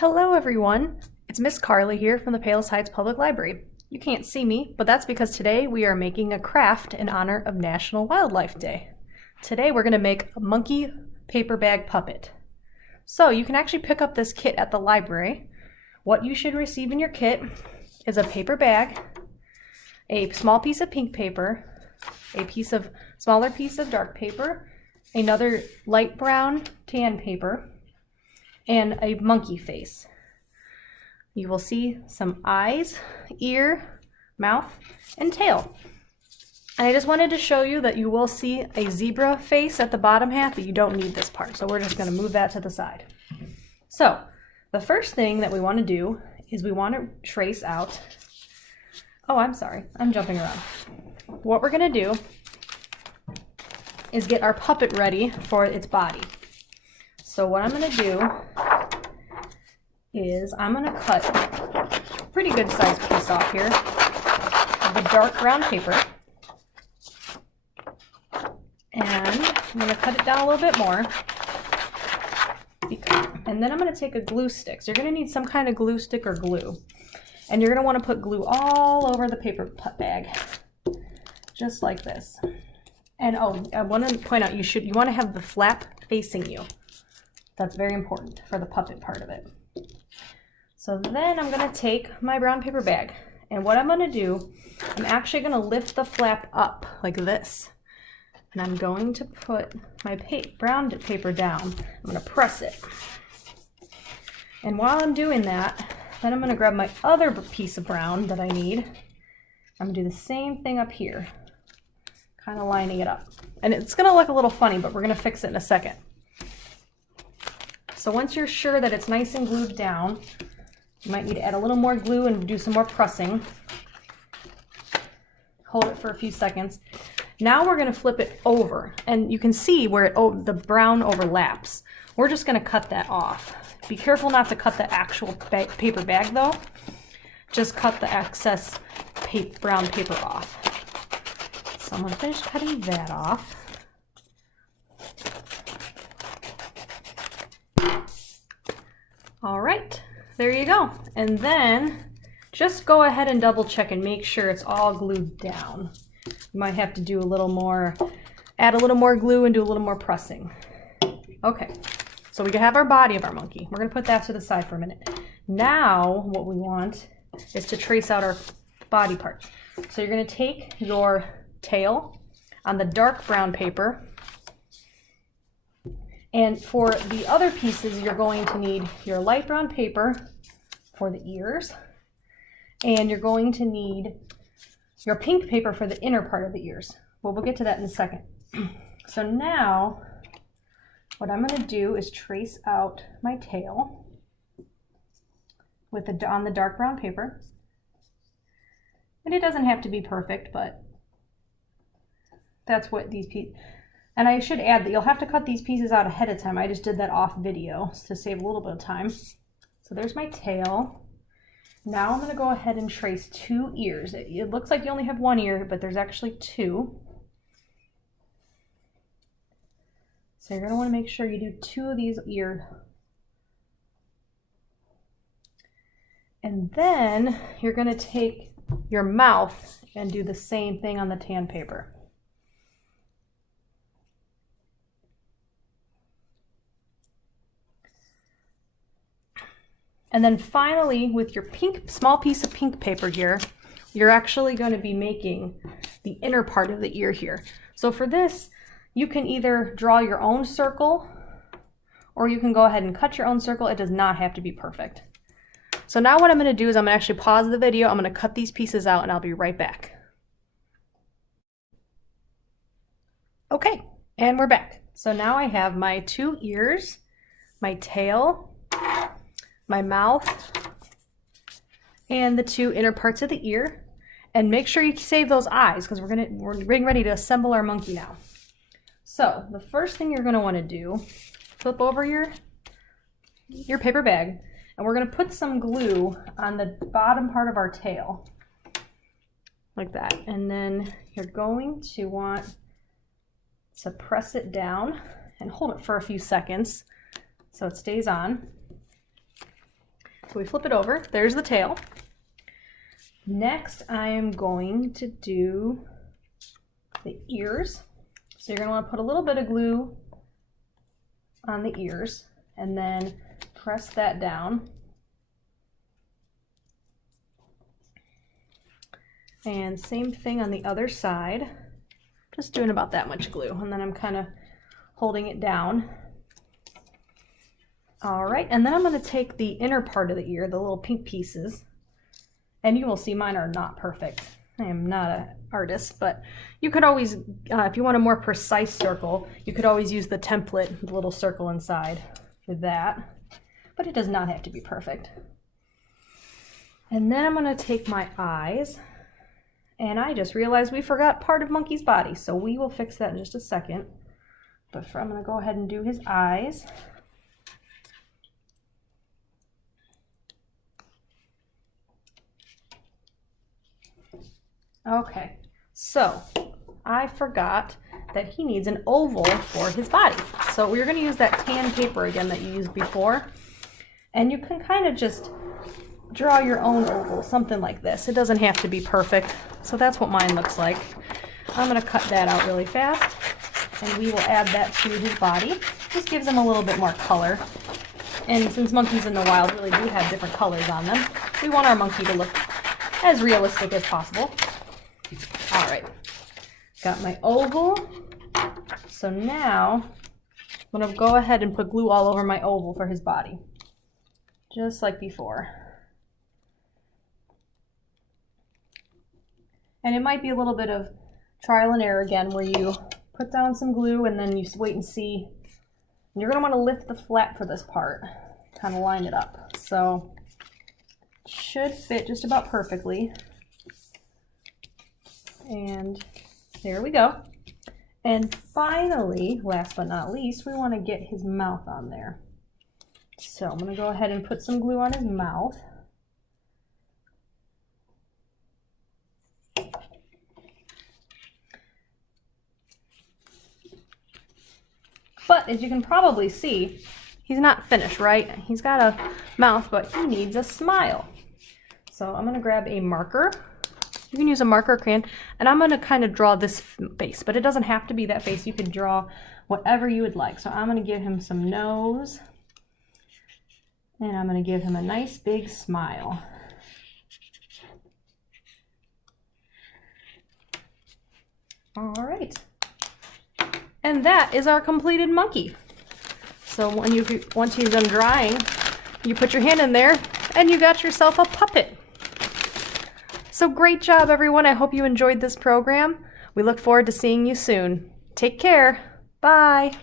Hello everyone, it's Miss Carly here from the Palos Heights Public Library. You can't see me, but that's because today we are making a craft in honor of National Wildlife Day. Today we're going to make a monkey paper bag puppet. So you can actually pick up this kit at the library. What you should receive in your kit is a paper bag, a small piece of pink paper, a smaller piece of dark paper, another light brown tan paper, and a monkey face. You will see some eyes, ear, mouth, and tail. And I just wanted to show you that you will see a zebra face at the bottom half, but you don't need this part, so we're just going to move that to the side. So the first thing that we want to do is we want to trace out, I'm jumping around. What we're going to do is get our puppet ready for its body. So what I'm going to do is I'm going to cut a pretty good sized piece off here of the dark brown paper. And I'm going to cut it down a little bit more. And then I'm going to take a glue stick. So you're going to need some kind of glue stick or glue. And you're going to want to put glue all over the paper bag, just like this. And I want to point out, you want to have the flap facing you. That's very important for the puppet part of it. So then I'm going to take my brown paper bag, and what I'm going to do, I'm actually going to lift the flap up like this, and I'm going to put my brown paper down. I'm going to press it. And while I'm doing that, then I'm going to grab my other piece of brown that I need. I'm going to do the same thing up here, kind of lining it up. And it's going to look a little funny, but we're going to fix it in a second. So once you're sure that it's nice and glued down, you might need to add a little more glue and do some more pressing. Hold it for a few seconds. Now we're going to flip it over, and you can see where the brown overlaps. We're just going to cut that off. Be careful not to cut the actual paper bag though. Just cut the excess brown paper off. So I'm going to finish cutting that off. All right, there you go. And then just go ahead and double check and make sure it's all glued down. You might have to do add a little more glue and do a little more pressing. Okay, so we can have our body of our monkey. We're gonna put that to the side for a minute. Now what we want is to trace out our body parts. So you're gonna take your tail on the dark brown paper, and for the other pieces, you're going to need your light brown paper for the ears, and you're going to need your pink paper for the inner part of the ears. Well, we'll get to that in a second. So now, what I'm going to do is trace out my tail on the dark brown paper. And it doesn't have to be perfect, but that's what these pieces... And I should add that you'll have to cut these pieces out ahead of time. I just did that off video to save a little bit of time. So there's my tail. Now I'm going to go ahead and trace two ears. It looks like you only have one ear, but there's actually two. So you're going to want to make sure you do two of these ears. And then you're going to take your mouth and do the same thing on the tan paper. And then finally, with your small piece of pink paper here, you're actually going to be making the inner part of the ear here. So for this, you can either draw your own circle, or you can go ahead and cut your own circle. It does not have to be perfect. So now what I'm going to do is I'm going to actually pause the video. I'm going to cut these pieces out, and I'll be right back. Okay, and we're back. So now I have my two ears, my tail, my mouth, and the two inner parts of the ear. And make sure you save those eyes, because we're getting ready to assemble our monkey now. So the first thing you're going to want to do, flip over your paper bag, and we're going to put some glue on the bottom part of our tail, like that. And then you're going to want to press it down and hold it for a few seconds so it stays on. So we flip it over. There's the tail. Next, I am going to do the ears. So you're going to want to put a little bit of glue on the ears and then press that down. And same thing on the other side. Just doing about that much glue, and then I'm kind of holding it down. All right, and then I'm going to take the inner part of the ear, the little pink pieces, and you will see mine are not perfect. I am not an artist, but you could always, if you want a more precise circle, you could always use the template, the little circle inside for that, but it does not have to be perfect. And then I'm going to take my eyes, and I just realized we forgot part of Monkey's body, so we will fix that in just a second. But I'm going to go ahead and do his eyes. Okay, so I forgot that he needs an oval for his body. So we're going to use that tan paper again that you used before. And you can kind of just draw your own oval, something like this. It doesn't have to be perfect. So that's what mine looks like. I'm going to cut that out really fast, and we will add that to his body. Just gives him a little bit more color. And since monkeys in the wild really do have different colors on them, we want our monkey to look as realistic as possible. All right, got my oval. So now I'm going to go ahead and put glue all over my oval for his body, just like before. And it might be a little bit of trial and error again, where you put down some glue and then you wait and see. And you're going to want to lift the flap for this part, kind of line it up. So it should fit just about perfectly. And there we go. And finally, last but not least, we want to get his mouth on there. So I'm going to go ahead and put some glue on his mouth. But as you can probably see, he's not finished, right? He's got a mouth, but he needs a smile. So I'm going to grab a marker. You can use a marker crayon, and I'm going to kind of draw this face, but it doesn't have to be that face. You can draw whatever you would like. So I'm going to give him some nose, and I'm going to give him a nice big smile. All right. And that is our completed monkey. So once he's done drying, you put your hand in there, and you got yourself a puppet. So great job, everyone. I hope you enjoyed this program. We look forward to seeing you soon. Take care. Bye.